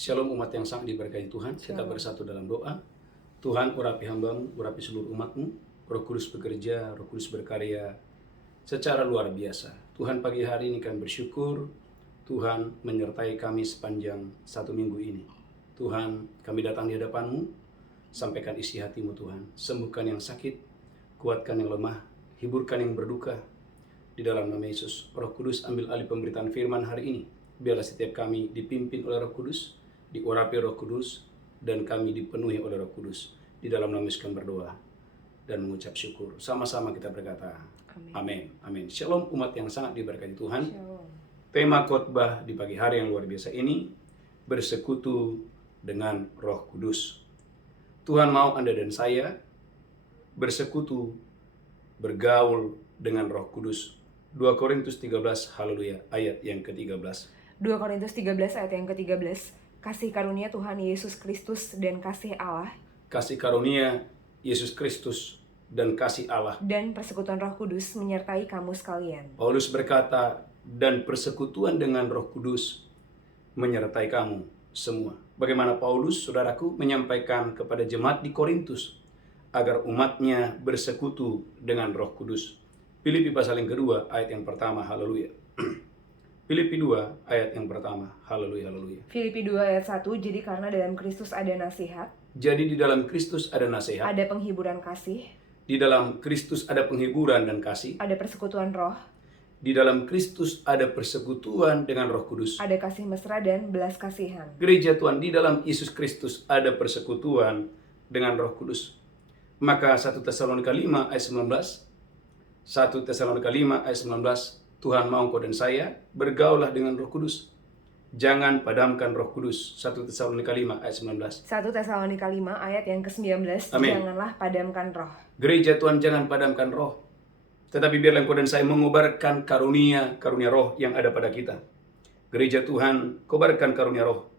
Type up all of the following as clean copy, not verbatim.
Shalom umat yang sangat diberkati Tuhan. Kita bersatu dalam doa. Tuhan, urapi hamba-Mu, urapi seluruh umat-Mu. Roh Kudus bekerja, Roh Kudus berkarya secara luar biasa. Tuhan, pagi hari ini kami bersyukur Tuhan menyertai kami sepanjang satu minggu ini. Tuhan, kami datang di hadapan-Mu, sampaikan isi hati-Mu Tuhan. Sembuhkan yang sakit, kuatkan yang lemah, hiburkan yang berduka. Di dalam nama Yesus, Roh Kudus ambil alih pemberitaan firman hari ini. Biarlah setiap kami dipimpin oleh Roh Kudus, diurapi Roh Kudus, dan kami dipenuhi oleh Roh Kudus. Di dalam nama Yesus kami berdoa dan mengucap syukur. Sama-sama kita berkata, amin. Amin. Shalom umat yang sangat diberkati Tuhan. Shalom. Tema khotbah di pagi hari yang luar biasa ini, bersekutu dengan Roh Kudus. Tuhan mau Anda dan saya bersekutu, bergaul dengan Roh Kudus. 2 Korintus 13, haleluya, ayat yang ke-13. 2 Korintus 13 ayat yang ke-13. Kasih karunia Tuhan Yesus Kristus dan kasih Allah, Kasih karunia Yesus Kristus dan kasih Allah. dan persekutuan Roh Kudus menyertai kamu sekalian. Paulus berkata, dan persekutuan dengan Roh Kudus menyertai kamu semua. Bagaimana Paulus, saudaraku, menyampaikan kepada jemaat di Korintus agar umatnya bersekutu dengan Roh Kudus. Filipi pasal yang kedua, ayat yang pertama, haleluya. Filipi 2, ayat yang pertama, haleluya, haleluya. Filipi 2 ayat 1, jadi karena dalam Kristus ada nasihat, Jadi di dalam Kristus ada nasihat, ada penghiburan kasih, di dalam Kristus ada penghiburan dan kasih, ada persekutuan roh, di dalam Kristus ada persekutuan dengan Roh Kudus. ada kasih mesra dan belas kasihan. Gereja Tuhan, di dalam Yesus Kristus ada persekutuan dengan Roh Kudus. Maka 1 Tesalonika 5 ayat 19, 1 Tesalonika 5 ayat 19, Tuhan mau engkau dan saya bergaulah dengan Roh Kudus. Jangan padamkan Roh Kudus. 1 Tesalonika 5 ayat 19. 1 Tesalonika 5 ayat yang ke-19, Amin. janganlah padamkan roh. Gereja Tuhan, jangan padamkan roh. Tetapi biarlah engkau dan saya mengobarkan karunia roh yang ada pada kita. Gereja Tuhan, kobarkan karunia roh.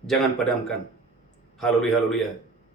Jangan padamkan. Haleluya, haleluya.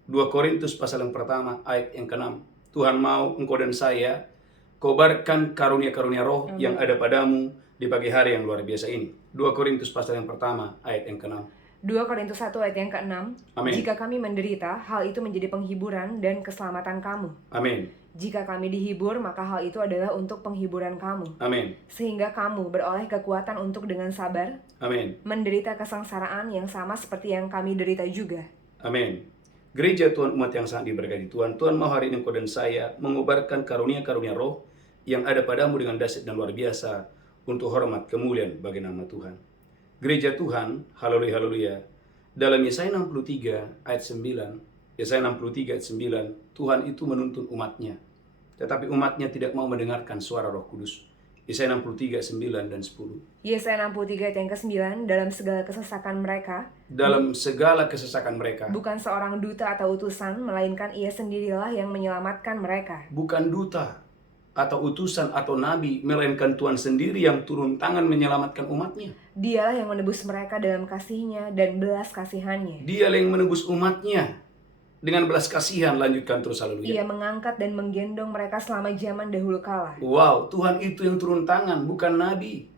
2 Korintus pasal yang pertama ayat yang ke-6. Tuhan mau engkau dan saya kobarkan karunia roh yang ada padamu di pagi hari yang luar biasa ini. 2 Korintus pasal yang pertama ayat yang ke-6. 2 Korintus 1 ayat yang ke-6, Amin. jika kami menderita, hal itu menjadi penghiburan dan keselamatan kamu. Amin. Jika kami dihibur, maka hal itu adalah untuk penghiburan kamu. Amin. Sehingga kamu beroleh kekuatan untuk dengan sabar Amin. menderita kesengsaraan yang sama seperti yang kami derita juga. Amin. Gereja Tuhan, umat yang sangat diberkati Tuhan, Tuhan mau hari ini engkau dan saya mengobarkan karunia roh yang ada padamu dengan dahsyat dan luar biasa untuk hormat kemuliaan bagi nama Tuhan. Gereja Tuhan, haleluya, haleluya. Dalam Yesaya 63 ayat 9, Yesaya 63 ayat 9, Tuhan itu menuntun umatnya. Tetapi umatnya tidak mau mendengarkan suara Roh Kudus. Yesaya 63 ayat 9 dan 10. Yesaya 63 ayat yang ke-9, dalam segala kesesakan mereka, Dalam segala kesesakan mereka, bukan seorang duta atau utusan, melainkan ia sendirilah yang menyelamatkan mereka. bukan duta atau utusan atau nabi, melainkan Tuhan sendiri yang turun tangan menyelamatkan umatnya. Dialah yang menebus mereka dalam kasih-Nya dan belas kasihan-Nya. Dia yang menebus umatnya dengan belas kasihan. Lanjutkan terus, haleluya. Ia mengangkat dan menggendong mereka selama zaman dahulu kala. Wow, Tuhan itu yang turun tangan, bukan nabi,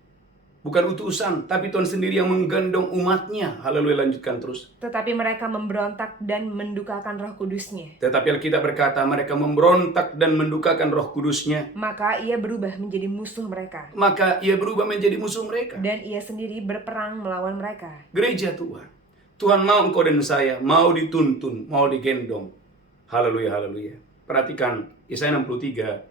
bukan utusan, tapi Tuhan sendiri yang menggendong umatnya. Haleluya, lanjutkan terus. Tetapi mereka memberontak dan mendukakan Roh Kudus-Nya. Tetapi Alkitab berkata mereka memberontak dan mendukakan Roh Kudus-Nya. Maka ia berubah menjadi musuh mereka, Maka ia berubah menjadi musuh mereka. dan ia sendiri berperang melawan mereka. Gereja Tuhan, Tuhan mau engkau dan saya mau dituntun, mau digendong. Haleluya, haleluya. Perhatikan Yesaya 63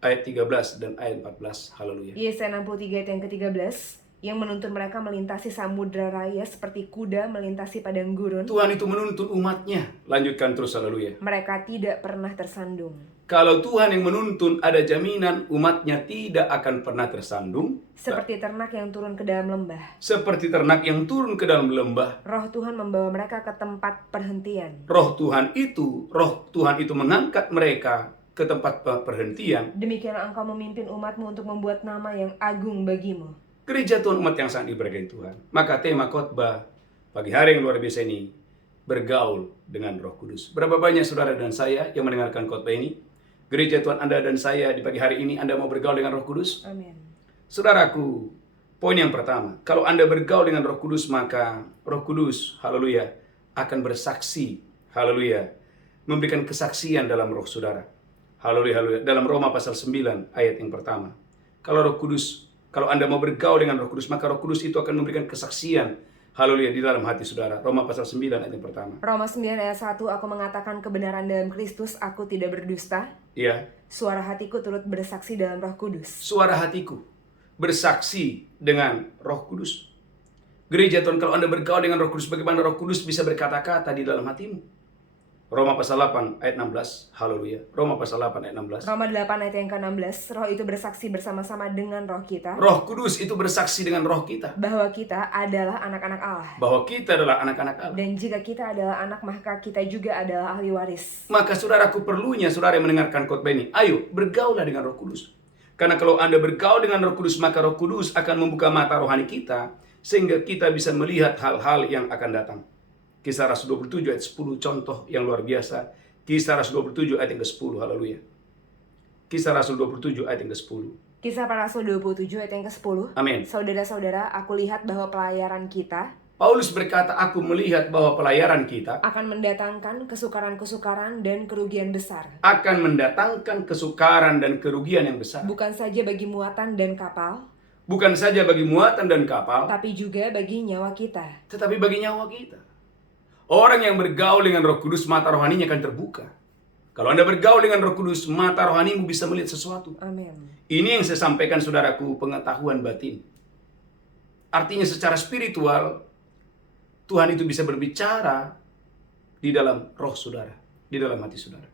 ayat 13 dan ayat 14. Haleluya. Yesaya 63 ayat yang ke-13, yang menuntun mereka melintasi samudra raya seperti kuda melintasi padang gurun. Tuhan itu menuntun umatnya. Lanjutkan terus, haleluya. Mereka tidak pernah tersandung. Kalau Tuhan yang menuntun, ada jaminan umatnya tidak akan pernah tersandung. Seperti ternak yang turun ke dalam lembah. Seperti ternak yang turun ke dalam lembah. Roh Tuhan membawa mereka ke tempat perhentian. Roh Tuhan itu mengangkat mereka ke tempat perhentian. Demikianlah engkau memimpin umatmu untuk membuat nama yang agung bagimu. Gereja Tuhan, umat yang sangat diberkati Tuhan. Maka tema khotbah pagi hari yang luar biasa ini, bergaul dengan Roh Kudus. Berapa banyak saudara dan saya yang mendengarkan khotbah ini? Gereja Tuhan, Anda dan saya di pagi hari ini, Anda mau bergaul dengan Roh Kudus? Amin. Saudaraku, Poin yang pertama, kalau Anda bergaul dengan Roh Kudus, maka Roh Kudus, haleluya, akan bersaksi, haleluya, memberikan kesaksian dalam roh saudara. Haleluya, haleluya. Dalam Roma pasal 9 ayat yang pertama. Kalau Anda mau bergaul dengan Roh Kudus, maka Roh Kudus itu akan memberikan kesaksian, haleluya, di dalam hati saudara. Roma pasal 9 ayat yang pertama. Roma 9 ayat 1, aku mengatakan kebenaran dalam Kristus, aku tidak berdusta. Iya. Suara hatiku turut bersaksi dalam Roh Kudus. Suara hatiku bersaksi dengan Roh Kudus. Gereja Tuhan, kalau Anda bergaul dengan Roh Kudus, bagaimana Roh Kudus bisa berkata-kata di dalam hatimu? Roma pasal 8 ayat 16, haleluya. Roma pasal 8 ayat 16. Roma 8 ayat yang ke-16, Roh itu bersaksi bersama-sama dengan roh kita. Roh Kudus itu bersaksi dengan roh kita. Bahwa kita adalah anak-anak Allah. Bahwa kita adalah anak-anak Allah. Dan jika kita adalah anak, maka kita juga adalah ahli waris. Maka saudaraku, perlunya saudara yang mendengarkan khotbah ini, ayo bergaullah dengan Roh Kudus. Karena kalau Anda bergaul dengan Roh Kudus, maka Roh Kudus akan membuka mata rohani kita, sehingga kita bisa melihat hal-hal yang akan datang. Kisah Rasul 27 ayat 10, contoh yang luar biasa. Kisah Rasul 27 ayat yang ke-10, haleluya. Kisah Rasul 27 ayat yang ke-10. Kisah para Rasul 27 ayat yang ke-10. Amin. Saudara-saudara, aku lihat bahwa pelayaran kita, Paulus berkata, aku melihat bahwa pelayaran kita akan mendatangkan kesukaran-kesukaran dan kerugian besar. akan mendatangkan kesukaran dan kerugian yang besar. Bukan saja bagi muatan dan kapal, Bukan saja bagi muatan dan kapal, tapi juga bagi nyawa kita. tetapi bagi nyawa kita. Orang yang bergaul dengan Roh Kudus, mata rohaninya akan terbuka. Kalau Anda bergaul dengan Roh Kudus, mata rohanimu bisa melihat sesuatu. Amin. Ini yang saya sampaikan saudaraku, pengetahuan batin. Artinya secara spiritual, Tuhan itu bisa berbicara di dalam roh saudara, di dalam hati saudara.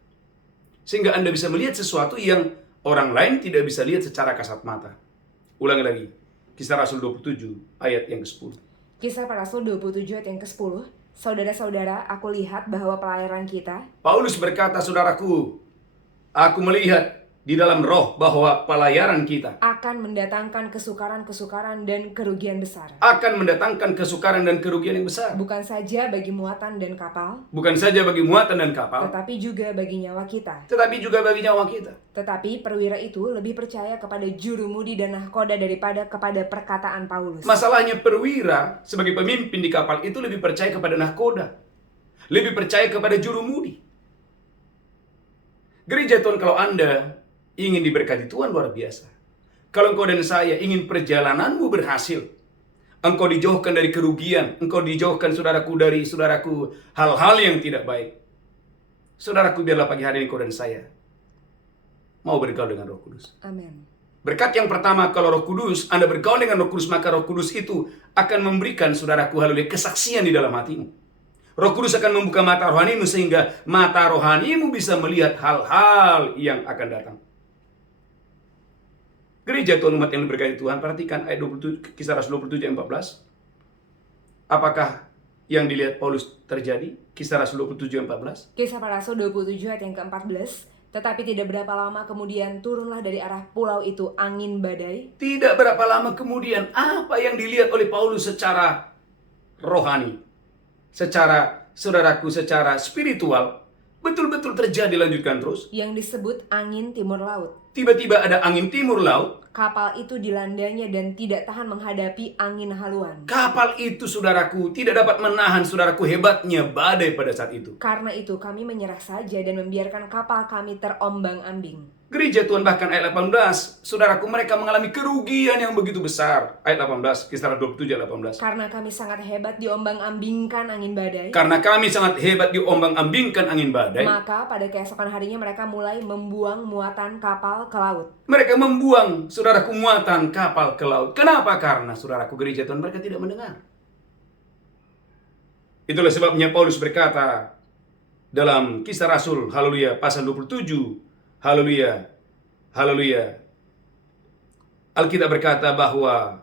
Sehingga Anda bisa melihat sesuatu yang orang lain tidak bisa lihat secara kasat mata. Ulangi lagi, Kisah Rasul 27 ayat yang ke-10. Kisah para Rasul 27 ayat yang ke-10. Saudara-saudara, aku lihat bahwa pelayaran kita Paulus berkata, saudaraku, aku melihat di dalam roh bahwa pelayaran kita akan mendatangkan kesukaran-kesukaran dan kerugian besar. akan mendatangkan kesukaran dan kerugian yang besar. Bukan saja bagi muatan dan kapal, Bukan saja bagi muatan dan kapal, tetapi juga bagi nyawa kita. tetapi juga bagi nyawa kita. Tetapi perwira itu lebih percaya kepada jurumudi dan nahkoda daripada kepada perkataan Paulus. Masalahnya perwira sebagai pemimpin di kapal itu lebih percaya kepada nahkoda, lebih percaya kepada jurumudi. Gereja Tuhan, kalau Anda ingin diberkati Tuhan luar biasa, kalau engkau dan saya ingin perjalananmu berhasil, engkau dijauhkan dari kerugian, engkau dijauhkan saudaraku hal-hal yang tidak baik. Saudaraku, biarlah pagi hari ini engkau dan saya mau bergaul dengan Roh Kudus. Amin. Berkat yang pertama, kalau Roh Kudus, Anda bergaul dengan Roh Kudus, maka Roh Kudus itu akan memberikan saudaraku haleluya kesaksian di dalam hatimu. Roh Kudus akan membuka mata rohanimu sehingga mata rohanimu bisa melihat hal-hal yang akan datang. Gereja Tuhan, umat yang diberkati Tuhan, perhatikan ayat 27, Kisah Rasul 27 ayat 14. Apakah yang dilihat Paulus terjadi? Kisah Rasul 27 ayat 14. Kisah para Rasul 27 ayat yang ke-14. Tetapi tidak berapa lama kemudian turunlah dari arah pulau itu angin badai. Tidak berapa lama kemudian, apa yang dilihat oleh Paulus secara rohani, secara saudaraku, secara spiritual, betul-betul terjadi. Lanjutkan terus. Yang disebut angin timur laut. Tiba-tiba ada angin timur laut. Kapal itu dilandanya dan tidak tahan menghadapi angin haluan. Kapal itu, saudaraku, tidak dapat menahan, saudaraku, hebatnya badai pada saat itu. Karena itu kami menyerah saja dan membiarkan kapal kami terombang-ambing. Gereja Tuhan, bahkan ayat 18, saudaraku, mereka mengalami kerugian yang begitu besar. Ayat 18, Kisah 27 ayat 18. Karena kami sangat hebat diombang-ambingkan angin badai. Karena kami sangat hebat diombang-ambingkan angin badai. Maka pada keesokan harinya mereka mulai membuang muatan kapal ke laut. Mereka membuang, saudaraku, muatan kapal ke laut. Kenapa? Karena, saudaraku, gereja Tuhan, mereka tidak mendengar. Itulah sebabnya Paulus berkata dalam Kisah Rasul, haleluya, pasal 27, haleluya, haleluya. Alkitab berkata bahwa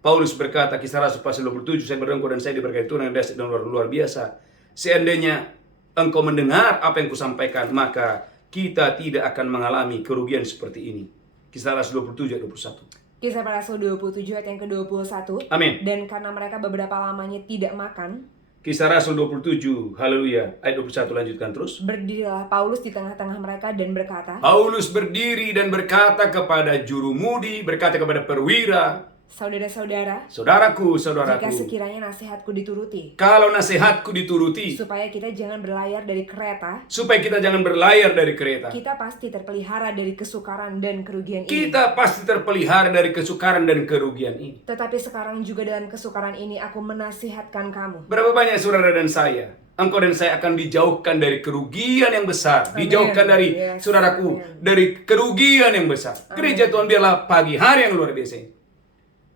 Paulus berkata, Kisah Rasul pasal 27, saya berdoa dan saya diberkati Tuhan yang dahsyat dan luar biasa. Seandainya engkau mendengar apa yang kusampaikan, maka kita tidak akan mengalami kerugian seperti ini. Kisah Rasul 27 ayat 21. Kisah para Rasul 27 ayat yang ke-21. Amin. Dan karena mereka beberapa lamanya tidak makan, Kisah Rasul 27, haleluya, ayat 21, lanjutkan terus. berdirilah Paulus di tengah-tengah mereka dan berkata, Paulus berdiri dan berkata kepada jurumudi, berkata kepada perwira, Saudara-saudara, Saudaraku, jika saudaraku, sekiranya nasihatku dituruti, kalau nasihatku dituruti, supaya kita jangan berlayar dari kereta, supaya kita jangan berlayar dari kereta, kita pasti terpelihara dari kesukaran dan kerugian ini. kita pasti terpelihara dari kesukaran dan kerugian ini. Tetapi sekarang juga dalam kesukaran ini aku menasihatkan kamu. Berapa banyak saudara dan saya, engkau dan saya akan dijauhkan dari kerugian yang besar. Amin. Dijauhkan dari, Yes. saudaraku, Amin. dari kerugian yang besar. Gereja Tuhan, biarlah pagi hari yang luar biasa ini,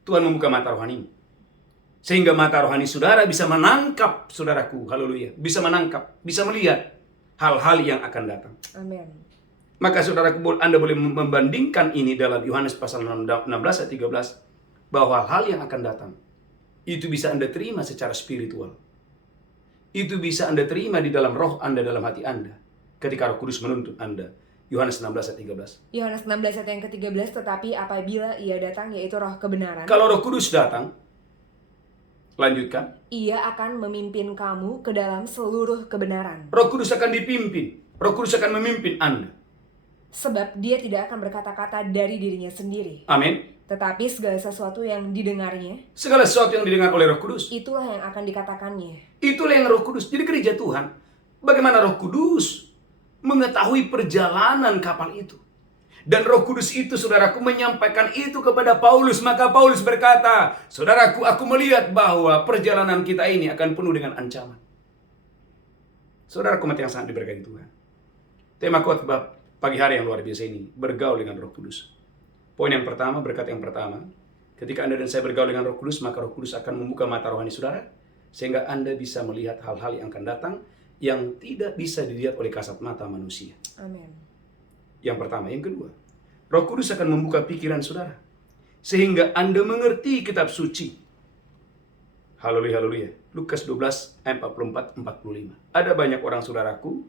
Tuhan membuka mata rohani, sehingga mata rohani saudara bisa menangkap, saudaraku, haleluya, bisa menangkap, bisa melihat hal-hal yang akan datang. Amin. Maka saudaraku, Anda boleh membandingkan ini dalam Yohanes pasal 16 ayat 13, bahwa hal yang akan datang itu bisa Anda terima secara spiritual. Itu bisa Anda terima di dalam roh Anda, dalam hati Anda, ketika Roh Kudus menuntun Anda. Yohanes 16 ayat 13. Yohanes 16 ayat yang ke-13, tetapi apabila ia datang, yaitu roh kebenaran, Kalau Roh Kudus datang, lanjutkan, ia akan memimpin kamu ke dalam seluruh kebenaran. Roh Kudus akan dipimpin, Roh Kudus akan memimpin Anda. Sebab dia tidak akan berkata-kata dari dirinya sendiri, Amin. tetapi segala sesuatu yang didengarnya, Segala sesuatu yang didengar oleh Roh Kudus, itulah yang akan dikatakannya. itulah yang Roh Kudus. Jadi gereja Tuhan, bagaimana Roh Kudus mengetahui perjalanan kapal itu. Dan Roh Kudus itu, saudaraku, menyampaikan itu kepada Paulus. Maka Paulus berkata, saudaraku, aku melihat bahwa perjalanan kita ini akan penuh dengan ancaman. Saudaraku yang sangat diberkati Tuhan, tema khotbah pagi hari yang luar biasa ini, bergaul dengan Roh Kudus. Poin yang pertama, berkat yang pertama, ketika Anda dan saya bergaul dengan Roh Kudus, maka Roh Kudus akan membuka mata rohani saudara, sehingga Anda bisa melihat hal-hal yang akan datang yang tidak bisa dilihat oleh kasat mata manusia. Amin. Yang pertama. Yang kedua, Roh Kudus akan membuka pikiran saudara, sehingga Anda mengerti kitab suci. Haleluya, haleluya. Lukas 12 ayat 44-45. Ada banyak orang saudaraku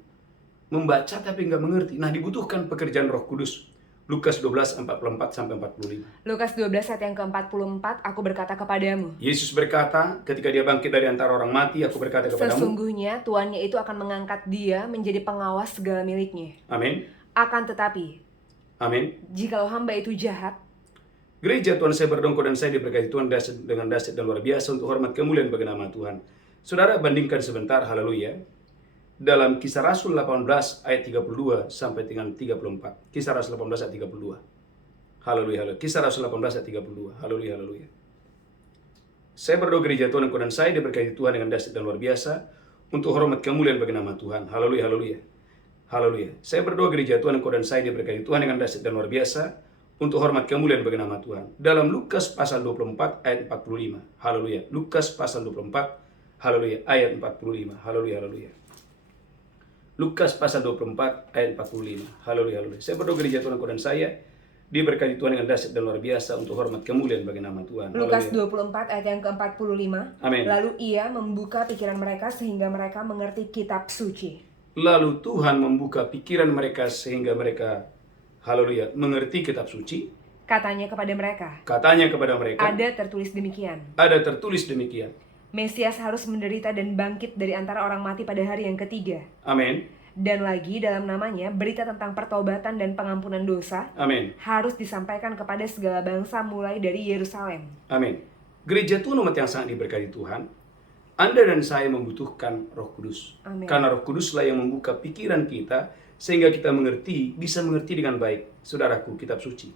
membaca tapi nggak mengerti. Nah, dibutuhkan pekerjaan Roh Kudus. Lukas 12 44-45. Lukas 12 ayat yang ke-44, aku berkata kepadamu, Yesus berkata, ketika dia bangkit dari antara orang mati, aku berkata kepadamu. sesungguhnya tuannya itu akan mengangkat dia menjadi pengawas segala miliknya. Amin. Akan tetapi, Amin. jikalau hamba itu jahat, Gereja Tuhan, saya berdongko dan saya diberkati Tuhan dengan dahsyat dan luar biasa untuk hormat kemuliaan bagi nama Tuhan. Saudara, bandingkan sebentar, haleluya, dalam Kisah Rasul 18 ayat 32 sampai dengan 34. Kisah Rasul 18 ayat 32. Haleluya, haleluya. Kisah Rasul 18 ayat 32. Haleluya, haleluya. Saya berdoa gereja Tuhan dan saya diberkati Tuhan dengan dahsyat dan luar biasa untuk hormat kemuliaan bagi nama Tuhan. Haleluya, haleluya. Haleluya. Saya berdoa gereja Tuhan dan saya diberkati Tuhan dengan dahsyat dan luar biasa untuk hormat kemuliaan bagi nama Tuhan. Dalam Lukas pasal 24 ayat 45. Haleluya. Lukas pasal 24, haleluya, ayat 45. Haleluya, haleluya. Lukas pasal 24 ayat 45. Haleluya, haleluya. Saya berdoa gereja Tuhan dan saya diberkati Tuhan dengan dahsyat dan luar biasa untuk hormat kemuliaan bagi nama Tuhan. Lukas Haleluya. 24 ayat yang ke-45, Amin. lalu ia membuka pikiran mereka sehingga mereka mengerti kitab suci. Lalu Tuhan membuka pikiran mereka sehingga mereka, haleluya, mengerti kitab suci. Katanya kepada mereka, Katanya kepada mereka, ada tertulis demikian, ada tertulis demikian. Mesias harus menderita dan bangkit dari antara orang mati pada hari yang ketiga. Amin. Dan lagi dalam namanya berita tentang pertobatan dan pengampunan dosa Amin. harus disampaikan kepada segala bangsa mulai dari Yerusalem. Amin. Gereja Tuhan, umat yang sangat diberkati Tuhan, Anda dan saya membutuhkan Roh Kudus. Amin. Karena Roh Kuduslah yang membuka pikiran kita sehingga kita bisa mengerti dengan baik, saudaraku, kitab suci.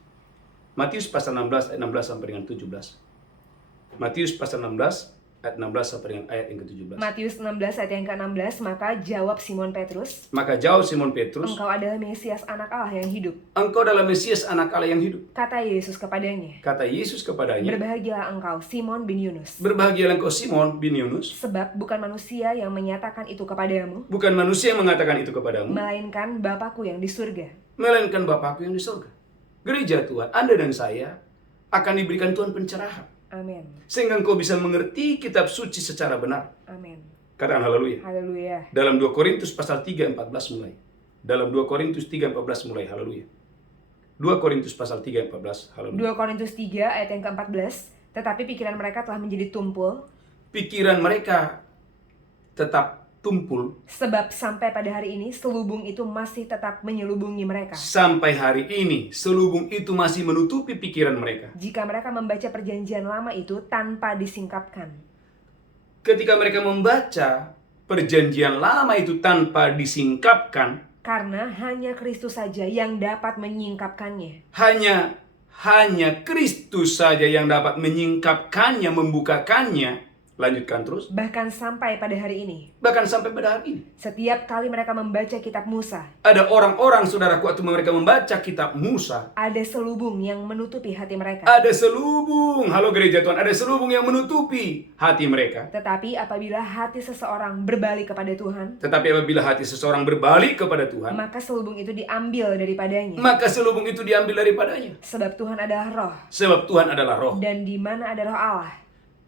Matius pasal 16 ayat 16 sampai dengan 17. Matius pasal 16 ayat 16 sampai dengan ayat yang ke-17. Matius 16 ayat yang ke-16, maka jawab Simon Petrus, Maka jawab Simon Petrus, engkau adalah Mesias anak Allah yang hidup. engkau adalah Mesias anak Allah yang hidup. Kata Yesus kepadanya, Kata Yesus kepadanya, berbahagialah engkau Simon bin Yunus, berbahagialah engkau Simon bin Yunus, sebab bukan manusia yang menyatakan itu kepadamu, bukan manusia yang mengatakan itu kepadamu, melainkan Bapakku yang di surga. melainkan Bapakku yang di surga. Gereja Tuhan, Anda dan saya akan diberikan Tuhan pencerahan, Amin. sehingga engkau bisa mengerti kitab suci secara benar. Amin. Katakan haleluya. Haleluya. Dalam 2 Korintus pasal 3:14 mulai. Dalam 2 Korintus 3:14 mulai. Haleluya. 2 Korintus pasal 3:14. Haleluya. 2 Korintus 3 ayat yang ke-14, tetapi pikiran mereka telah menjadi tumpul, Pikiran mereka tetap tumpul. Sebab sampai pada hari ini selubung itu masih tetap menyelubungi mereka. Sampai hari ini selubung itu masih menutupi pikiran mereka. Jika mereka membaca perjanjian lama itu tanpa disingkapkan. Ketika mereka membaca perjanjian lama itu tanpa disingkapkan, Karena hanya Kristus saja yang dapat menyingkapkannya. hanya Kristus saja yang dapat menyingkapkannya, membukakannya. Lanjutkan terus. Bahkan sampai pada hari ini. Bahkan sampai pada hari ini. Setiap kali mereka membaca kitab Musa, Ada orang-orang, saudaraku, waktu mereka membaca kitab Musa, ada selubung yang menutupi hati mereka. ada selubung. Halo gereja Tuhan, ada selubung yang menutupi hati mereka. Tetapi apabila hati seseorang berbalik kepada Tuhan, Tetapi apabila hati seseorang berbalik kepada Tuhan, maka selubung itu diambil daripadanya. maka selubung itu diambil daripadanya. Sebab Tuhan adalah roh. Sebab Tuhan adalah roh. Dan di mana ada roh Allah,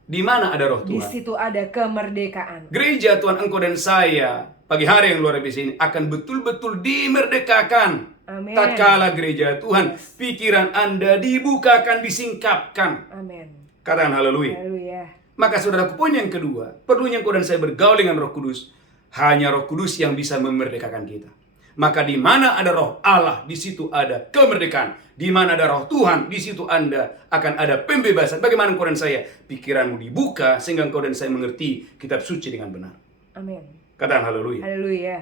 Di mana ada roh di Tuhan? situ ada kemerdekaan. Gereja Tuhan, engkau dan saya pagi hari yang luar biasa ini akan betul-betul dimerdekakan. Amin. Tatkala gereja Tuhan, pikiran Anda dibukakan, disingkapkan. Amin. Katakan haleluya. Haleluya. Maka saudaraku, poin yang kedua, perlunya engkau dan saya bergaul dengan Roh Kudus. Hanya Roh Kudus yang bisa memerdekakan kita. Maka di mana ada roh Allah, di situ ada kemerdekaan. Di mana ada roh Tuhan, di situ Anda akan ada pembebasan. Bagaimana engkau dan saya? Pikiranmu dibuka sehingga engkau dan saya mengerti kitab suci dengan benar. Amin. Katakan haleluya. Haleluya.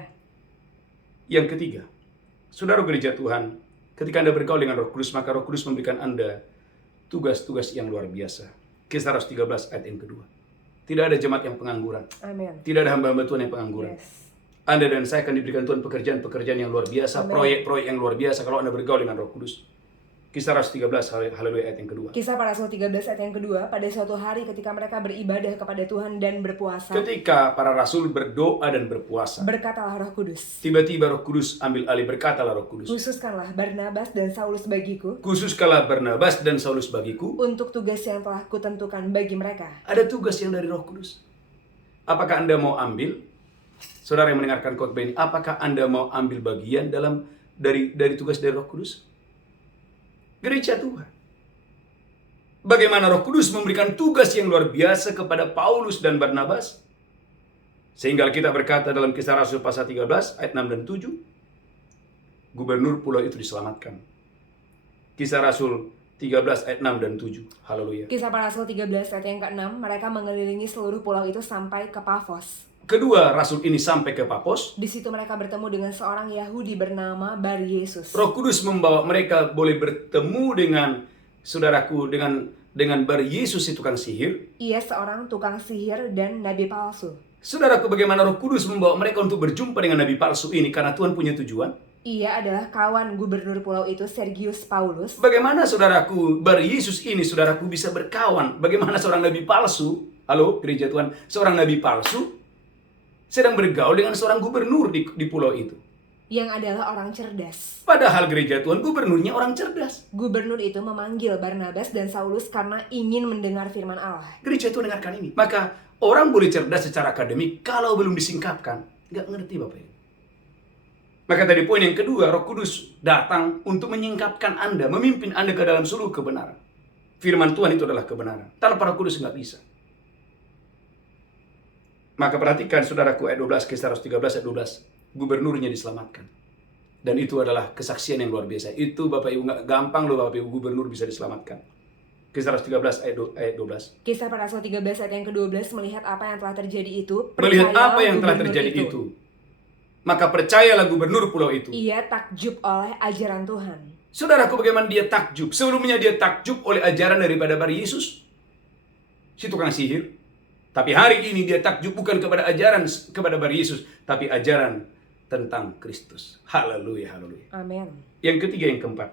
Yang ketiga, saudara gereja Tuhan, ketika Anda bergaul dengan Roh Kudus, maka Roh Kudus memberikan Anda tugas-tugas yang luar biasa. Kisah 113 ayat yang kedua. Tidak ada jemaat yang pengangguran. Amin. Tidak ada hamba-hamba Tuhan yang pengangguran. Yes. Anda dan saya akan diberikan Tuhan pekerjaan-pekerjaan yang luar biasa, Amin. proyek-proyek yang luar biasa kalau Anda bergaul dengan Roh Kudus. Kisah 113, haleluya, ayat yang kedua. Kisah para Rasul 13 ayat yang kedua, pada suatu hari ketika mereka beribadah kepada Tuhan dan berpuasa, Ketika para rasul berdoa dan berpuasa, berkatalah Roh Kudus, tiba-tiba Roh Kudus ambil alih, berkatalah Roh Kudus, khususkanlah Barnabas dan Saulus bagiku, khususkanlah Barnabas dan Saulus bagiku. untuk tugas yang telah kutentukan bagi mereka. Ada tugas yang dari Roh Kudus. Apakah Anda mau ambil? Saudara yang mendengarkan khotbah ini, apakah Anda mau ambil bagian dari tugas dari Roh Kudus? Gereja Tuhan. Bagaimana Roh Kudus memberikan tugas yang luar biasa kepada Paulus dan Barnabas? Sehingga kita berkata dalam Kisah Rasul pasal 13 ayat 6 dan 7, gubernur pulau itu diselamatkan. Kisah Rasul 13 ayat 6 dan 7. Haleluya. Kisah para Rasul 13 ayat yang ke-6, mereka mengelilingi seluruh pulau itu sampai ke Pafos. Kedua rasul ini sampai ke Papos. Di situ mereka bertemu dengan seorang Yahudi bernama Bar Yesus. Roh Kudus membawa mereka boleh bertemu dengan saudaraku, dengan Bar Yesus si tukang sihir. Ia seorang tukang sihir dan nabi palsu. Saudaraku, bagaimana Roh Kudus membawa mereka untuk berjumpa dengan nabi palsu ini karena Tuhan punya tujuan. Ia adalah kawan gubernur pulau itu, Sergius Paulus. Bagaimana saudaraku, Bar Yesus ini saudaraku bisa berkawan? Bagaimana seorang nabi palsu, halo gereja Tuhan, seorang nabi palsu sedang bergaul dengan seorang gubernur di pulau itu. Yang adalah orang cerdas. Padahal gereja Tuhan, gubernurnya orang cerdas. Gubernur itu memanggil Barnabas dan Saulus karena ingin mendengar firman Allah. Gereja Tuhan dengarkan ini. Maka orang boleh cerdas secara akademik kalau belum disingkapkan. Nggak ngerti Bapak Ibu. Maka tadi poin yang kedua, Roh Kudus datang untuk menyingkapkan Anda, memimpin Anda ke dalam seluruh kebenaran. Firman Tuhan itu adalah kebenaran. Tanpa Roh Kudus nggak bisa. Maka perhatikan saudaraku ayat 12, Kisah 113 ayat 12. Gubernurnya diselamatkan. Dan itu adalah kesaksian yang luar biasa. Itu Bapak Ibu, nggak gampang loh Bapak Ibu, gubernur bisa diselamatkan. Kisah 113 ayat 12. Kisah para Rasul 13 ayat yang ke-12, melihat apa yang telah terjadi itu. Melihat percayalah apa yang telah gubernur terjadi itu. Maka percayalah gubernur pulau itu. Ia takjub oleh ajaran Tuhan. Saudaraku, bagaimana dia takjub? Sebelumnya dia takjub oleh ajaran daripada Bar Yesus, si tukang sihir. Tapi hari ini dia takjub bukan kepada ajaran kepada Bar Yesus, tapi ajaran tentang Kristus. Haleluya, haleluya. Amin. Yang ketiga, yang keempat,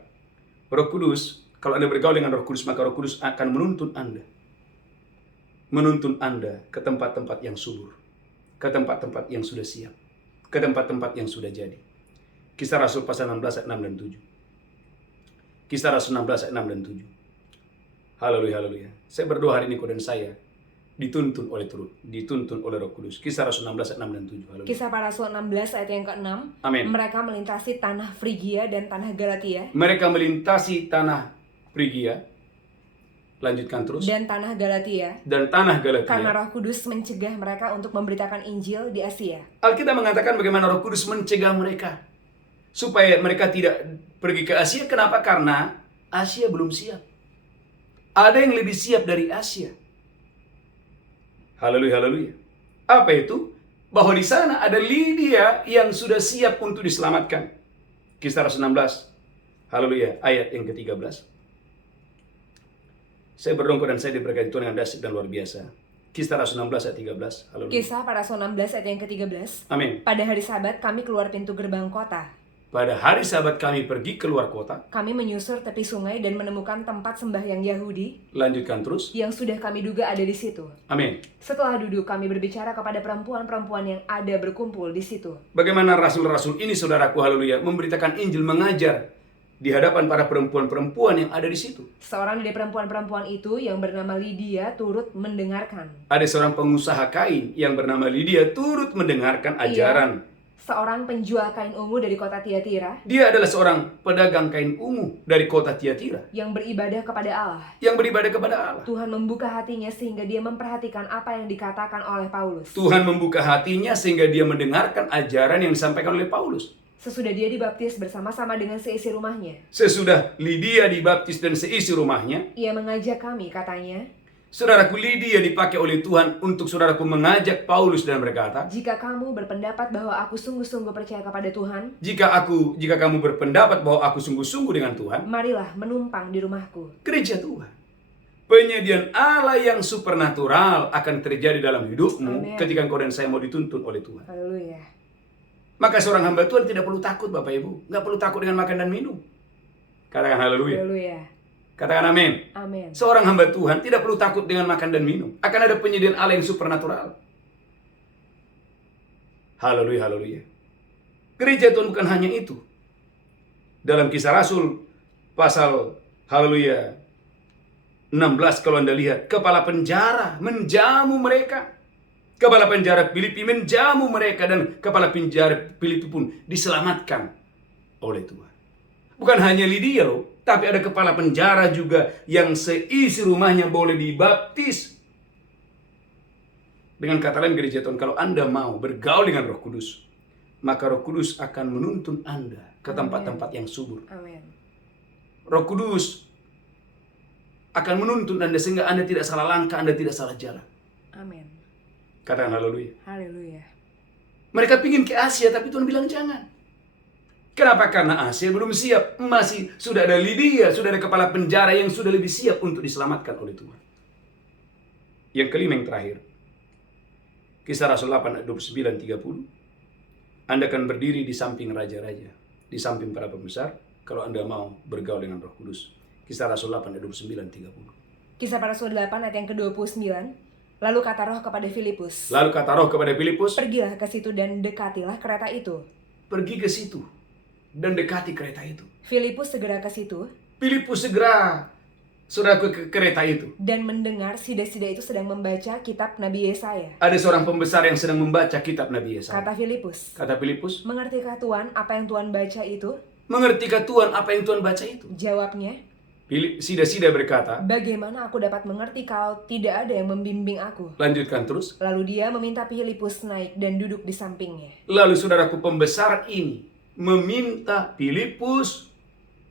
Roh Kudus. Kalau Anda bergaul dengan Roh Kudus, maka Roh Kudus akan menuntun Anda. Menuntun Anda ke tempat-tempat yang subur, ke tempat-tempat yang sudah siap, ke tempat-tempat yang sudah jadi. Kisah Rasul pasal 16 ayat 6 dan 7. Kisah Rasul 16 ayat 6 dan 7. Haleluya, haleluya. Saya berdoa hari ini dan saya dituntun oleh Roh Kudus. Kisah Rasul 16 ayat 6 dan 7. Haleluya. Kisah para Rasul 16 ayat yang ke-6. Amin. Mereka melintasi tanah Frigia dan tanah Galatia. Mereka melintasi tanah Frigia Lanjutkan terus. dan tanah Galatia, Dan tanah karena Galatia. Roh Kudus mencegah mereka untuk memberitakan Injil di Asia. Alkitab mengatakan bagaimana Roh Kudus mencegah mereka supaya mereka tidak pergi ke Asia. Kenapa? Karena Asia belum siap. Ada yang lebih siap dari Asia. Haleluya, haleluya. Apa itu? Bahwa di sana ada Lydia yang sudah siap untuk diselamatkan. Kisah Rasul 16. Haleluya, ayat yang ke-13. Saya berdoa dan saya diberkati Tuhan dengan dahsyat dan luar biasa. Kisah Rasul 16 ayat 13. Haleluya. Kisah para Rasul 16 ayat yang ke-13. Amin. Pada hari Sabat kami keluar pintu gerbang kota. Pada hari Sabat kami pergi keluar kota. Kami menyusur tepi sungai dan menemukan tempat sembahyang Yahudi Lanjutkan terus. yang sudah kami duga ada di situ. Amin. Setelah duduk, kami berbicara kepada perempuan-perempuan yang ada berkumpul di situ. Bagaimana rasul-rasul ini, saudaraku, haleluya, memberitakan Injil, mengajar di hadapan para perempuan-perempuan yang ada di situ. Seorang dari perempuan-perempuan itu yang bernama Lydia turut mendengarkan. Ada seorang pengusaha kain yang bernama Lydia turut mendengarkan ajaran. Seorang penjual kain ungu dari kota Tiatira Dia adalah seorang pedagang kain ungu dari kota Tiatira yang beribadah kepada Allah. yang beribadah kepada Allah. Tuhan membuka hatinya sehingga dia memperhatikan apa yang dikatakan oleh Paulus. Tuhan membuka hatinya sehingga dia mendengarkan ajaran yang disampaikan oleh Paulus. Sesudah dia dibaptis bersama-sama dengan seisi rumahnya, Sesudah Lydia dibaptis dan seisi rumahnya, ia mengajak kami, katanya, saudaraku, Lydia dipakai oleh Tuhan untuk saudaraku mengajak Paulus dan berkata, jika kamu berpendapat bahwa aku sungguh-sungguh percaya kepada Tuhan, jika kamu berpendapat bahwa aku sungguh-sungguh dengan Tuhan, marilah menumpang di rumahku. gereja Tuhan. Penyediaan Allah yang supernatural akan terjadi dalam hidupmu Amen. ketika engkau dan saya mau dituntun oleh Tuhan. Haleluya. Maka seorang hamba Tuhan tidak perlu takut, Bapak Ibu. Nggak perlu takut dengan makan dan minum. Katakan haleluya. Haleluya. Katakan amin. Amin. Seorang hamba Tuhan tidak perlu takut dengan makan dan minum. Akan ada penyediaan Allah yang supernatural. Haleluya, haleluya. Gereja Tuhan bukan hanya itu. Dalam Kisah Rasul pasal haleluya 16, kalau Anda lihat, kepala penjara menjamu mereka. Kepala penjara Filipi menjamu mereka, dan kepala penjara Filipi pun diselamatkan oleh Tuhan. Bukan hanya Lydia loh, tapi ada kepala penjara juga yang seisi rumahnya boleh dibaptis. Dengan kata lain, gereja Tuhan, kalau Anda mau bergaul dengan Roh Kudus, maka Roh Kudus akan menuntun Anda ke tempat-tempat yang subur. Amin. Roh Kudus akan menuntun Anda sehingga Anda tidak salah langkah, Anda tidak salah jalan. Amin. Katakan haleluya. Haleluya. Mereka pingin ke Asia, tapi Tuhan bilang jangan. Kenapa? Karena Asia belum siap. Masih sudah ada Lydia, sudah ada kepala penjara yang sudah lebih siap untuk diselamatkan oleh Tuhan. Yang kelima, yang terakhir. Kisah Rasul 8 ayat 29-30. Anda akan berdiri di samping raja-raja, di samping para pembesar, kalau Anda mau bergaul dengan Roh Kudus. Kisah Rasul 8 ayat 29-30. Kisah para Rasul 8 ayat yang ke-29. Lalu kata Roh kepada Filipus, Lalu kata Roh kepada Filipus, pergilah ke situ dan dekatilah kereta itu. pergi ke situ dan dekati kereta itu. Filipus segera ke situ Filipus segera sudah ke kereta itu. dan mendengar sida-sida itu sedang membaca kitab Nabi Yesaya. Ada seorang pembesar yang sedang membaca kitab Nabi Yesaya. Kata Filipus, Kata Filipus, mengertikah Tuhan apa yang Tuhan baca itu? mengertikah Tuhan apa yang Tuhan baca itu? Jawabnya, Sida-sida berkata, bagaimana aku dapat mengerti kalau tidak ada yang membimbing aku? lanjutkan terus. Lalu dia meminta Filipus naik dan duduk di sampingnya. Lalu saudaraku, pembesar ini meminta Filipus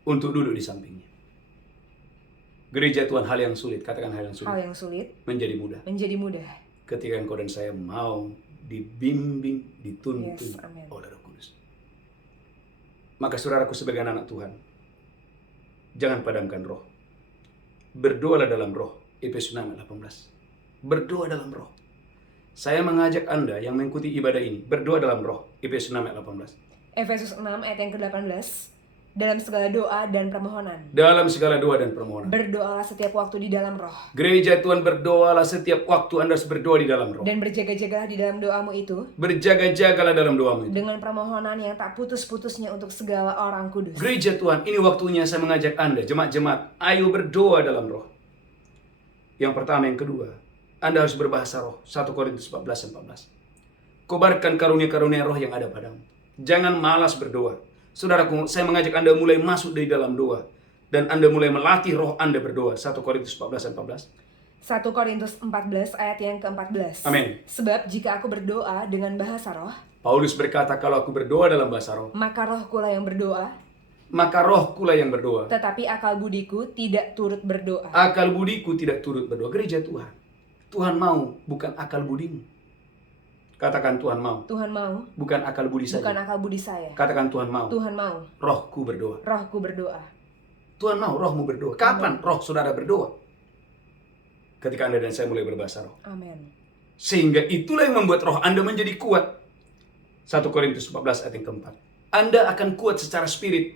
untuk duduk di sampingnya. Gereja Tuhan, hal yang sulit, katakan hal yang sulit, Hal yang sulit menjadi mudah menjadi mudah. ketika engkau dan saya mau dibimbing, dituntun Yes, amin. oleh Roh Kudus. Maka saudaraku, sebagai anak Tuhan, jangan padamkan roh. Berdoalah dalam roh. Efesus 6 ayat 18. Berdoa dalam roh. Saya mengajak Anda yang mengikuti ibadah ini, berdoa dalam roh. Efesus 6 ayat 18. Efesus 6 ayat yang ke-18. Dalam segala doa dan permohonan, Dalam segala doa dan permohonan. berdoalah setiap waktu di dalam roh. Gereja Tuhan, berdoalah setiap waktu Anda harus berdoa di dalam roh. Dan berjaga-jagalah di dalam doamu itu Berjaga-jagalah dalam doamu itu. dengan permohonan yang tak putus-putusnya untuk segala orang kudus. Gereja Tuhan, ini waktunya saya mengajak Anda, jemaat-jemaat, ayo berdoa dalam roh. Yang pertama, yang kedua, Anda harus berbahasa roh. 1 Korintus 14:14. Kobarkan karunia-karunia roh yang ada padamu. Jangan malas berdoa. Saudaraku, saya mengajak Anda mulai masuk dari dalam doa. dan Anda mulai melatih roh Anda berdoa. 1 Korintus 14 ayat 14. 1 Korintus 14 ayat yang ke-14. Amin. Sebab jika aku berdoa dengan bahasa roh, Paulus berkata, kalau aku berdoa dalam bahasa roh, maka rohkulah yang berdoa, maka rohkulah yang berdoa. tetapi akal budiku tidak turut berdoa. Akal budiku tidak turut berdoa. Gereja Tuhan, Tuhan mau, bukan akal budimu. Katakan Tuhan mau. Tuhan mau, Bukan akal budi bukan saja. akal budi saya. Katakan Tuhan mau. Tuhan mau, Rohku berdoa. rohku berdoa. Tuhan mau rohmu berdoa. Kapan roh saudara berdoa? Ketika Anda dan saya mulai berbahasa roh. Amin. Sehingga itulah yang membuat roh Anda menjadi kuat. 1 Korintus 14 ayat yang keempat. Anda akan kuat secara spirit.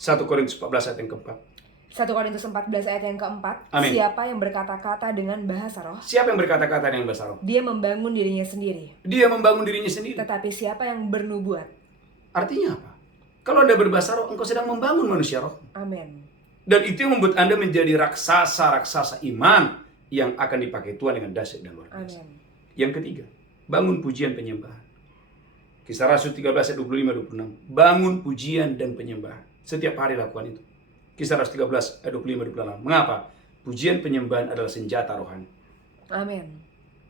1 Korintus 14 ayat yang keempat. 1 Korintus 14 ayat yang keempat. Amin. Siapa yang berkata-kata dengan bahasa roh, Siapa yang berkata-kata dengan bahasa roh? dia membangun dirinya sendiri. Dia membangun dirinya sendiri. Tetapi siapa yang bernubuat? Artinya apa? Kalau Anda berbahasa roh, engkau sedang membangun manusia roh. Amin. Dan itu yang membuat Anda menjadi raksasa-raksasa iman yang akan dipakai Tuhan dengan dahsyat dan luar biasa. Amin. Yang ketiga, bangun pujian penyembahan. Kisah Rasul 13 ayat 25-26. Bangun pujian dan penyembahan. Setiap hari lakukan itu. Kisah Rasul 13 ayat 25-26. Mengapa? Pujian penyembahan adalah senjata rohani. Amin.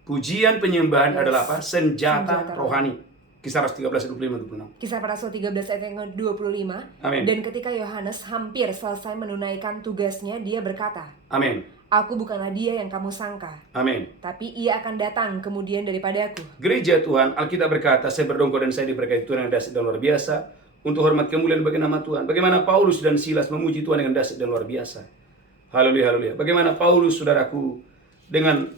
Pujian penyembahan Yes. adalah apa? Senjata Senjata rohani. Kisah Rasul 13 ayat 25-26. Kisah para Rasul 13 ayat yang ke-25. Amin. Dan ketika Yohanes hampir selesai menunaikan tugasnya, dia berkata, Amin. Aku bukanlah dia yang kamu sangka, Amin. tapi ia akan datang kemudian daripadaku. Gereja Tuhan, Alkitab berkata, saya berdongkol dan saya diberkati Tuhan yang dahsyat dan luar biasa untuk hormat kemuliaan bagi nama Tuhan. Bagaimana Paulus dan Silas memuji Tuhan dengan dahsyat dan luar biasa. Haleluya, haleluya. Bagaimana Paulus, saudaraku, dengan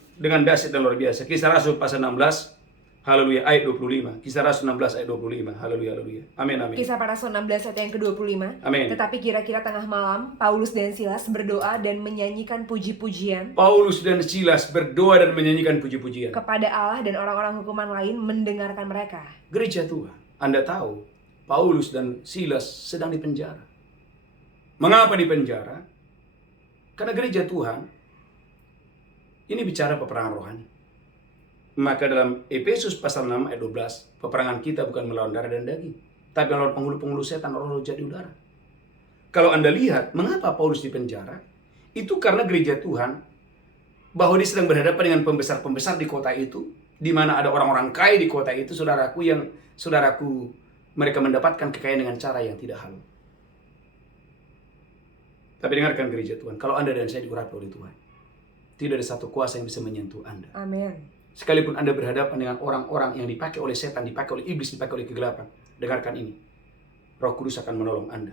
dahsyat dan luar biasa. Kisah Rasul pasal 16, haleluya, ayat 25. Kisah Rasul 16 ayat 25. Haleluya, haleluya. Amin, amin. Kisah para Rasul 16 ayat yang ke-25. Amin. Tetapi kira-kira tengah malam, Paulus dan Silas berdoa dan menyanyikan puji-pujian Paulus dan Silas berdoa dan menyanyikan puji-pujian kepada Allah, dan orang-orang hukuman lain mendengarkan mereka. Gereja Tuhan, Anda tahu, Paulus dan Silas sedang dipenjara. Mengapa dipenjara? Karena gereja Tuhan ini bicara peperangan rohani. Maka dalam Efesus pasal 6 ayat 12, peperangan kita bukan melawan darah dan daging, tapi melawan penghulu-penghulu setan, roh-roh jahat di udara. Kalau Anda lihat, mengapa Paulus dipenjara? Itu karena gereja Tuhan, bahwa dia sedang berhadapan dengan pembesar-pembesar di kota itu, di mana ada orang-orang kaya di kota itu, saudaraku, mereka mendapatkan kekayaan dengan cara yang tidak halal. Tapi dengarkan gereja Tuhan, kalau Anda dan saya diurapi oleh Tuhan, tidak ada satu kuasa yang bisa menyentuh Anda. Amin. Sekalipun Anda berhadapan dengan orang-orang yang dipakai oleh setan, dipakai oleh iblis, dipakai oleh kegelapan, dengarkan ini, Roh Kudus akan menolong Anda.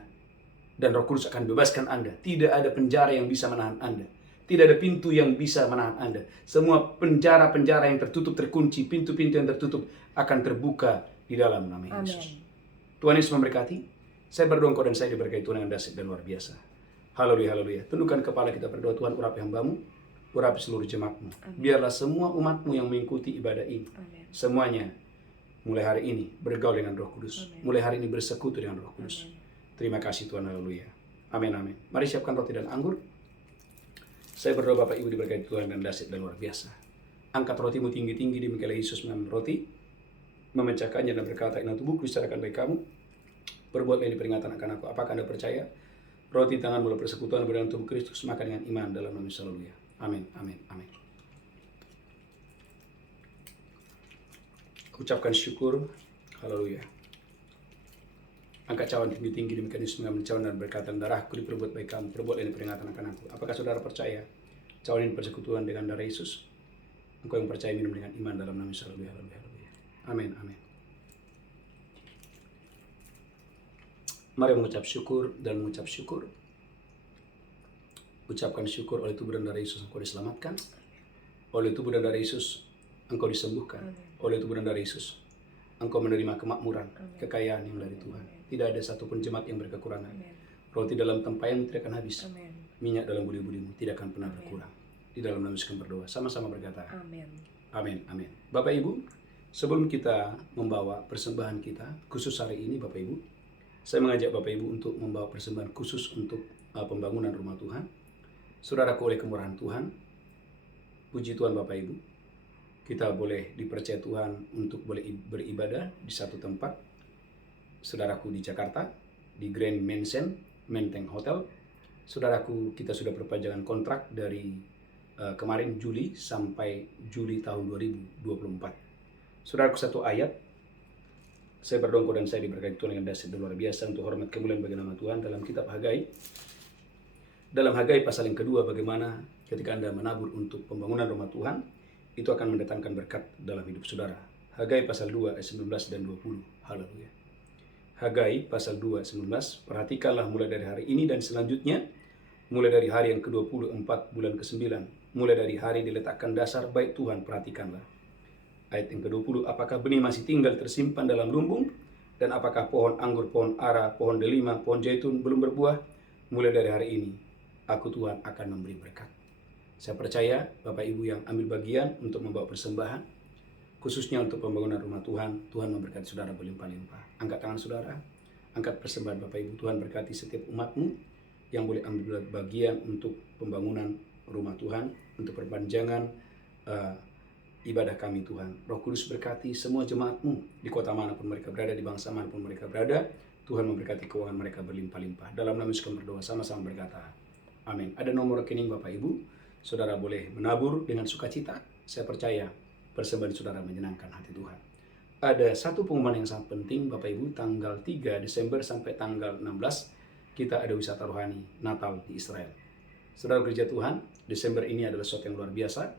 Dan Roh Kudus akan bebaskan Anda. Tidak ada penjara yang bisa menahan Anda. Tidak ada pintu yang bisa menahan Anda. Semua penjara-penjara yang tertutup, terkunci, pintu-pintu yang tertutup akan terbuka di dalam nama Yesus. Tuhan Yesus memberkati. Saya berdoa dan saya diberkati Tuhan yang dahsyat dan luar biasa. Haleluya, haleluya. Tundukkan kepala kita berdoa. Tuhan, urapi hambamu, urapi seluruh jemaatmu. Biarlah semua umatmu yang mengikuti ibadah ini, Amin. semuanya mulai hari ini bergaul dengan Roh Kudus. Amin. Mulai hari ini bersekutu dengan Roh Kudus. Amin. Terima kasih Tuhan, haleluya. Amin, amin. Mari siapkan roti dan anggur. Saya berdoa Bapak Ibu diberkati Tuhan dan dahsyat dan luar biasa. Angkat rotimu tinggi-tinggi, demikianlah Yesus mengambil roti, memecahkannya dan berkata, "Ini tubuhku diserahkan bagi kamu. Perbuatlah ini peringatan akan aku." Apakah Anda percaya? Roti tangan mulai persekutuan berdalam tubuh Kristus, makan dengan iman dalam nama Yesus, haleluya. Amin, amin, amin. Ucapkan syukur, haleluya. Angkat cawan tinggi-tinggi, demikian Yesus mengambil cawan dan berkata, "Darahku diperbuat baik kamu, perbuat ini peringatan akan aku." Apakah saudara percaya cawan ini persekutuan dengan darah Yesus? Engkau yang percaya minum dengan iman dalam nama Yesus, haleluya, haleluya, haleluya. Amin, amin. Mari mengucap syukur dan mengucap syukur. Ucapkan syukur, oleh tubuh dan darah Yesus engkau diselamatkan. Oleh tubuh dan darah Yesus engkau disembuhkan. Oleh tubuh dan darah Yesus engkau menerima kemakmuran, kekayaan yang dari Tuhan. Tidak ada satupun jemaat yang berkekurangan. Roti dalam tempayanmu tidak akan habis. Minyak dalam budi-budimu tidak akan pernah berkurang. Di dalam nama Yesus kami berdoa. Sama-sama berkata, Amin. amin, amin. Bapak Ibu, sebelum kita membawa persembahan kita, khusus hari ini Bapak Ibu, saya mengajak Bapak Ibu untuk membawa persembahan khusus untuk pembangunan rumah Tuhan. Saudaraku, oleh kemurahan Tuhan, puji Tuhan Bapak Ibu, kita boleh dipercaya Tuhan untuk boleh beribadah di satu tempat. Saudaraku di Jakarta, di Grand Mansion, Menteng Hotel. Saudaraku, kita sudah perpanjangan kontrak dari kemarin Juli sampai Juli tahun 2024. Saudaraku, satu ayat, saya berdongko dan saya diberkati Tuhan dengan dahsyat dan luar biasa untuk hormat kemuliaan bagi nama Tuhan dalam kitab Hagai. Dalam Hagai pasal yang kedua, bagaimana ketika Anda menabur untuk pembangunan rumah Tuhan, itu akan mendatangkan berkat dalam hidup saudara. Hagai pasal 2 ayat 19 dan 20. Haleluya. Hagai pasal 2 ayat 19, perhatikanlah mulai dari hari ini dan selanjutnya, mulai dari hari yang ke-24 bulan ke-9, mulai dari hari diletakkan dasar bait Tuhan, perhatikanlah. Ayat yang ke-20, apakah benih masih tinggal tersimpan dalam lumbung, dan apakah pohon anggur, pohon ara, pohon delima, pohon zaitun belum berbuah, mulai dari hari ini, aku Tuhan akan memberi berkat. Saya percaya Bapak Ibu yang ambil bagian untuk membawa persembahan, khususnya untuk pembangunan rumah Tuhan, Tuhan memberkati saudara berlimpah-limpah. Angkat tangan saudara, angkat persembahan Bapak Ibu. Tuhan berkati setiap umatmu yang boleh ambil bagian untuk pembangunan rumah Tuhan, untuk perpanjangan ibadah kami Tuhan. Roh Kudus berkati semua jemaatmu di kota manapun mereka berada, di bangsa manapun mereka berada. Tuhan memberkati keuangan mereka berlimpah-limpah. Dalam nama Yesus kami berdoa, sama-sama berkata, amin. Ada nomor rekening Bapak Ibu, saudara boleh menabur dengan sukacita. Saya percaya persembahan saudara menyenangkan hati Tuhan. Ada satu pengumuman yang sangat penting Bapak Ibu, tanggal 3 Desember sampai tanggal 16, kita ada wisata rohani Natal di Israel. Saudara gereja Tuhan, Desember ini adalah sesuatu yang luar biasa.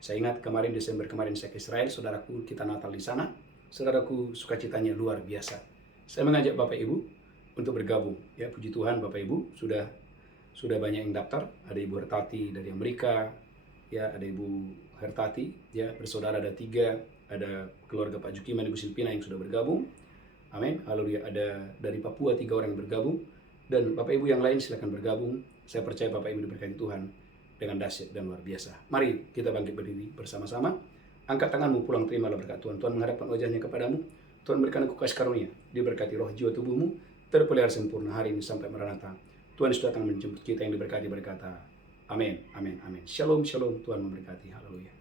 Saya ingat kemarin Desember kemarin saya ke Israel, saudaraku, kita Natal di sana. Saudaraku, sukacitanya luar biasa. Saya mengajak Bapak Ibu untuk bergabung. Ya, puji Tuhan Bapak Ibu sudah banyak yang daftar. Ada Ibu Hertati dari Amerika, ya, ada Ibu Hertati, ya, bersaudara ada 3, ada keluarga Pak Jukiman, Ibu Silpina yang sudah bergabung. Amin. Haleluya. Ada dari Papua 3 orang yang bergabung, dan Bapak Ibu yang lain silakan bergabung. Saya percaya Bapak Ibu diberkati Tuhan dengan dahsyat dan luar biasa. Mari kita bangkit berdiri bersama-sama. Angkat tanganmu, pulang terimalah berkat Tuhan. Tuhan menghadapkan wajahnya kepadamu. Tuhan berikan engkau kasih karunia. Diberkati roh jiwa tubuhmu, terpelihara sempurna hari ini sampai Maranatha. Tuhan Yesus datang menjemput kita yang diberkati, berkata, amin, amin, amin. Shalom, shalom. Tuhan memberkati. Haleluya.